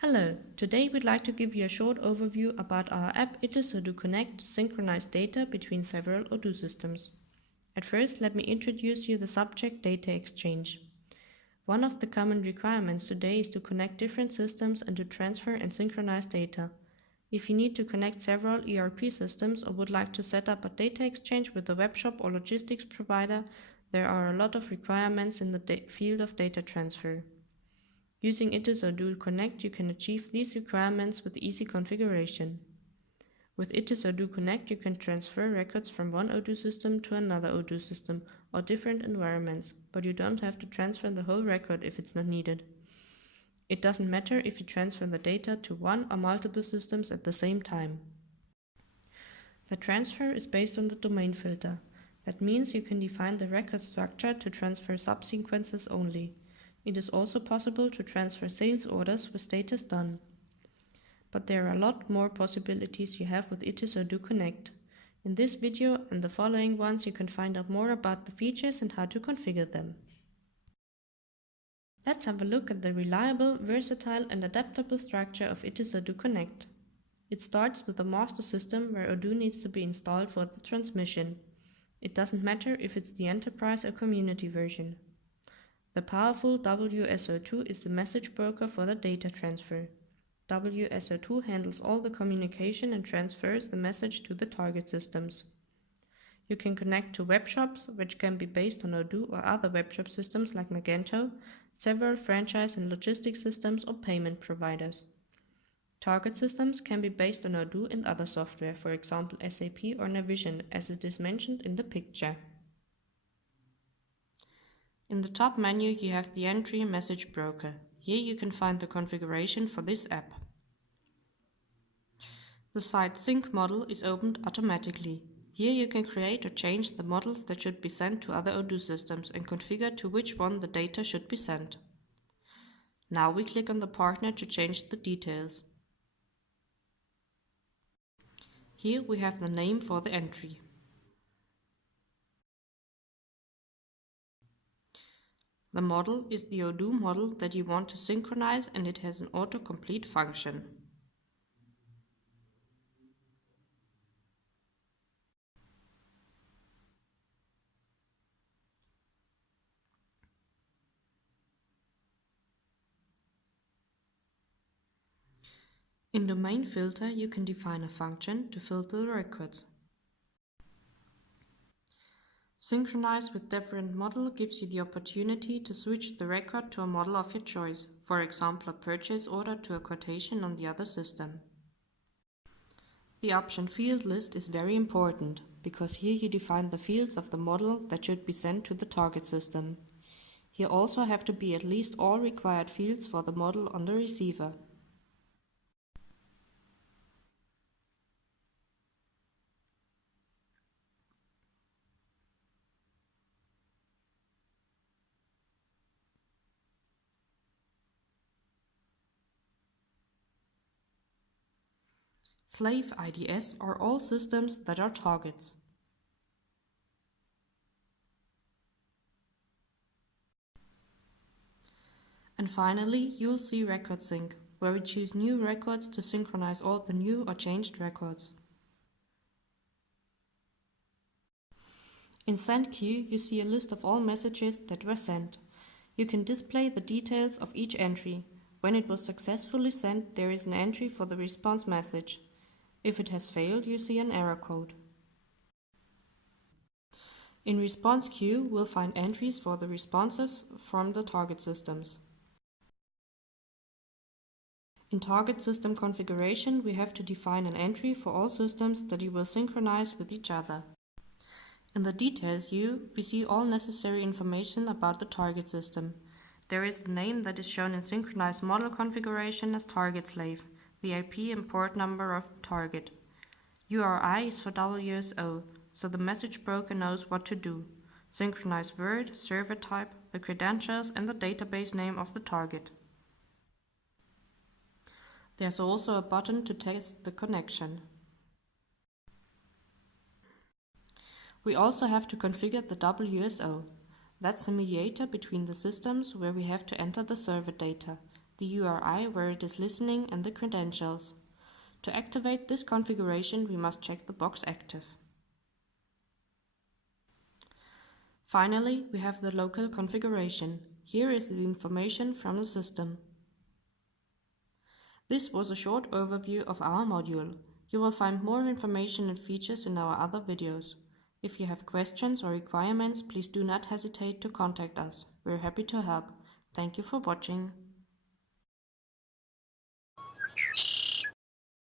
Hello, today we'd like to give you a short overview about our app ITIS Odoo Connect to synchronize data between several Odoo systems. At first, let me introduce you the subject data exchange. One of the common requirements today is to connect different systems and to transfer and synchronize data. If you need to connect several ERP systems or would like to set up a data exchange with a webshop or logistics provider, there are a lot of requirements in the field of data transfer. Using ITIS Odoo Connect, you can achieve these requirements with easy configuration. With ITIS Odoo Connect, you can transfer records from one Odoo system to another Odoo system or different environments, but you don't have to transfer the whole record if it's not needed. It doesn't matter if you transfer the data to one or multiple systems at the same time. The transfer is based on the domain filter. That means you can define the record structure to transfer subsequences only. It is also possible to transfer sales orders with status done. But there are a lot more possibilities you have with ITIS Odoo Connect. In this video and the following ones you can find out more about the features and how to configure them. Let's have a look at the reliable, versatile and adaptable structure of ITIS Odoo Connect. It starts with a master system where Odoo needs to be installed for the transmission. It doesn't matter if it's the enterprise or community version. The powerful WSO2 is the message broker for the data transfer. WSO2 handles all the communication and transfers the message to the target systems. You can connect to webshops, which can be based on Odoo or other webshop systems like Magento, several franchise and logistics systems or payment providers. Target systems can be based on Odoo and other software, for example SAP or Navision, as it is mentioned in the picture. In the top menu you have the entry message broker. Here you can find the configuration for this app. The site sync model is opened automatically. Here you can create or change the models that should be sent to other Odoo systems and configure to which one the data should be sent. Now we click on the partner to change the details. Here we have the name for the entry. The model is the Odoo model that you want to synchronize, and it has an autocomplete function. In domain filter you can define a function to filter the records. Synchronize with different model gives you the opportunity to switch the record to a model of your choice, for example a purchase order to a quotation on the other system. The option field list is very important, because here you define the fields of the model that should be sent to the target system. Here also have to be at least all required fields for the model on the receiver. Slave IDS are all systems that are targets. And finally, you'll see record sync, where we choose new records to synchronize all the new or changed records. In send queue, you see a list of all messages that were sent. You can display the details of each entry. When it was successfully sent, there is an entry for the response message. If it has failed, you see an error code. In response queue, we'll find entries for the responses from the target systems. In target system configuration, we have to define an entry for all systems that you will synchronize with each other. In the details view, we see all necessary information about the target system. There is the name that is shown in synchronized model configuration as target slave, the IP and port number of the target. URI is for WSO, so the message broker knows what to do. Synchronize word, server type, the credentials and the database name of the target. There's also a button to test the connection. We also have to configure the WSO. That's a mediator between the systems where we have to enter the server data. the URI where it is listening, and the credentials. To activate this configuration, we must check the box active. Finally, we have the local configuration. Here is the information from the system. This was a short overview of our module. You will find more information and features in our other videos. If you have questions or requirements, please do not hesitate to contact us. We're happy to help. Thank you for watching.